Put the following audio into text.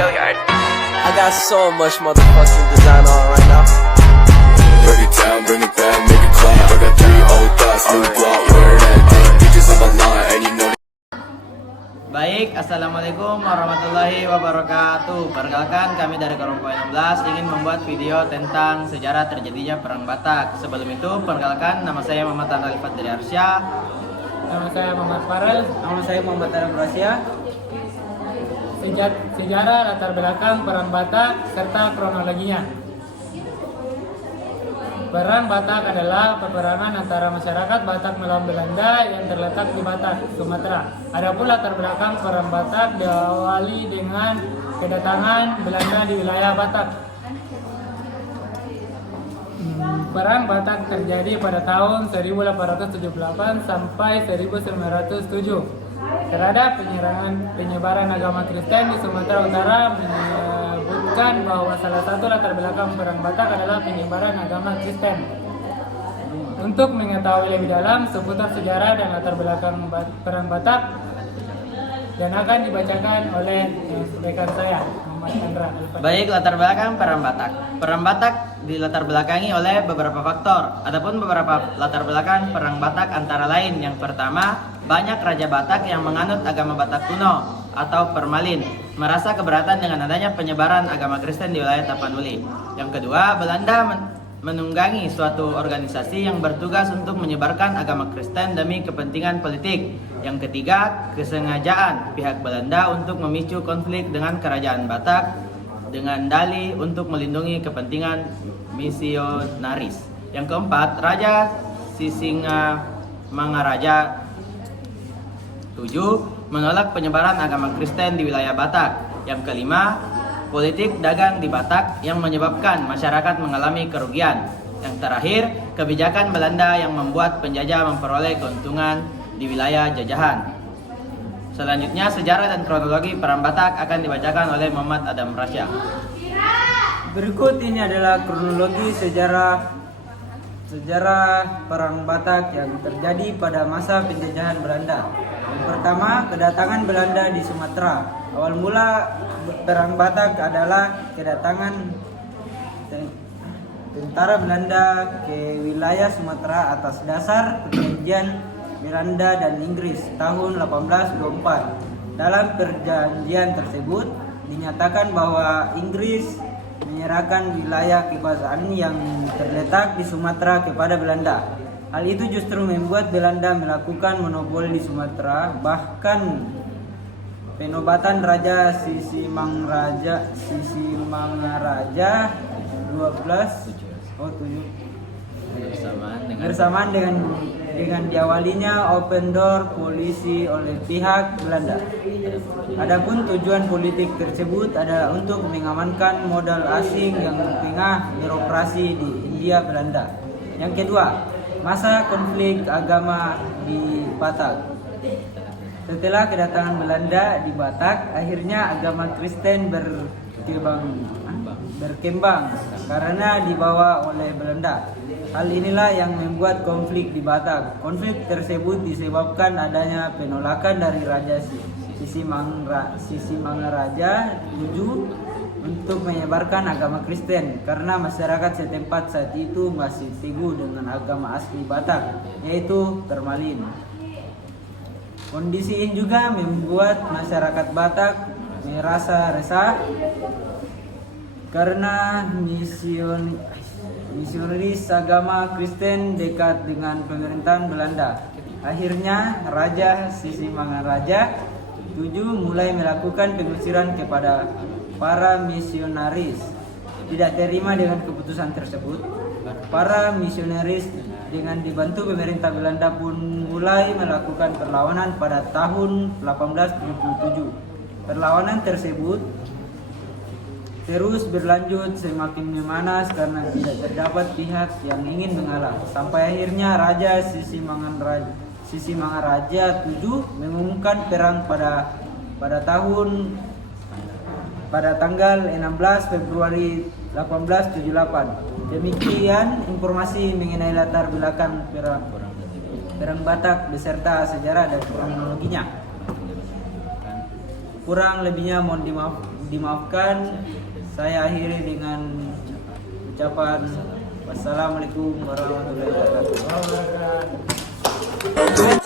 I got so much motherfucking design on right now. Break it down, bring it back, make it clap. I got 3 old thoughts, new block, where that thing. Bitches on my line, and you know. Baik, Assalamualaikum warahmatullahi wabarakatuh. Perkenalkan, kami dari Kelompok 16 ingin membuat video tentang sejarah terjadinya Perang Batak. Sebelum itu, perkenalkan, nama saya Muhammad Alifat dari Arsya. Nama saya Muhammad Farel. Nama saya Muhammad Adam Rasya. Sejarah latar belakang Perang Batak serta kronologinya. Perang Batak adalah peperangan antara masyarakat Batak melawan Belanda yang terletak di Batak, Sumatera. Adapun latar belakang Perang Batak diawali dengan kedatangan Belanda di wilayah Batak. Perang Batak terjadi pada tahun 1878 sampai 1907. Terhadap penyebaran agama Kristen di Sumatera Utara menyebutkan bahwa salah satu latar belakang Perang Batak adalah penyebaran agama Kristen. Untuk mengetahui lebih dalam seputar sejarah dan latar belakang Perang Batak, dan akan dibacakan oleh rekan saya, Muhammad Chandra. Baik, latar belakang Perang Batak. Perang Batak dilatar belakangi oleh beberapa faktor. Adapun beberapa latar belakang Perang Batak antara lain, yang pertama, banyak raja Batak yang menganut agama Batak kuno atau Permalin, merasa keberatan dengan adanya penyebaran agama Kristen di wilayah Tapanuli. Yang kedua, Belanda menunggangi suatu organisasi yang bertugas untuk menyebarkan agama Kristen demi kepentingan politik. Yang ketiga, kesengajaan pihak Belanda untuk memicu konflik dengan kerajaan Batak dengan dalih untuk melindungi kepentingan misionaris. Yang keempat, Raja Sisingamangaraja 7 menolak penyebaran agama Kristen di wilayah Batak. Yang kelima, politik dagang di Batak yang menyebabkan masyarakat mengalami kerugian. Yang terakhir, kebijakan Belanda yang membuat penjajah memperoleh keuntungan di wilayah jajahan. Selanjutnya, sejarah dan kronologi Perang Batak akan dibacakan oleh Muhammad Adam Rasya. Berikut ini adalah kronologi sejarah Perang Batak yang terjadi pada masa penjajahan Belanda. Yang pertama, kedatangan Belanda di Sumatera. Awal mula Perang Batak adalah kedatangan tentara Belanda ke wilayah Sumatera atas dasar perjanjian Miranda dan Inggris tahun 1824. Dalam perjanjian tersebut dinyatakan bahwa Inggris menyerahkan wilayah kekuasaan yang terletak di Sumatera kepada Belanda. Hal itu justru membuat Belanda melakukan monopoli di Sumatera. Bahkan penobatan Raja Sisingamangaraja 12 bersamaan dengan diawalinya open door polisi oleh pihak Belanda. Adapun tujuan politik tersebut adalah untuk mengamankan modal asing yang tengah beroperasi di Hindia Belanda. Yang kedua, masa konflik agama di Batak. Setelah kedatangan Belanda di Batak, akhirnya agama Kristen berkembang karena dibawa oleh Belanda. Hal inilah yang membuat konflik di Batak. Konflik tersebut disebabkan adanya penolakan dari Raja Sisingamangaraja 7 untuk menyebarkan agama Kristen karena masyarakat setempat saat itu masih teguh dengan agama asli Batak, yaitu Permalin. Kondisi ini juga membuat masyarakat Batak merasa resah karena misionaris agama Kristen dekat dengan pemerintahan Belanda. Akhirnya Raja Sisingamangaraja 7 mulai melakukan pengusiran kepada para misionaris. Tidak terima dengan keputusan tersebut, para misionaris dengan dibantu pemerintah Belanda pun mulai melakukan perlawanan pada tahun 1877. Perlawanan tersebut terus berlanjut semakin memanas karena tidak terdapat pihak yang ingin mengalah. Sampai akhirnya Raja Sisingamangaraja 7 mengumumkan perang pada tanggal 16 Februari 1878. Demikian informasi mengenai latar belakang Perang Batak beserta sejarah dan kronologinya. Kurang lebihnya mohon dimaaf. dimaafkan. Saya akhiri dengan ucapan wassalamualaikum warahmatullahi wabarakatuh.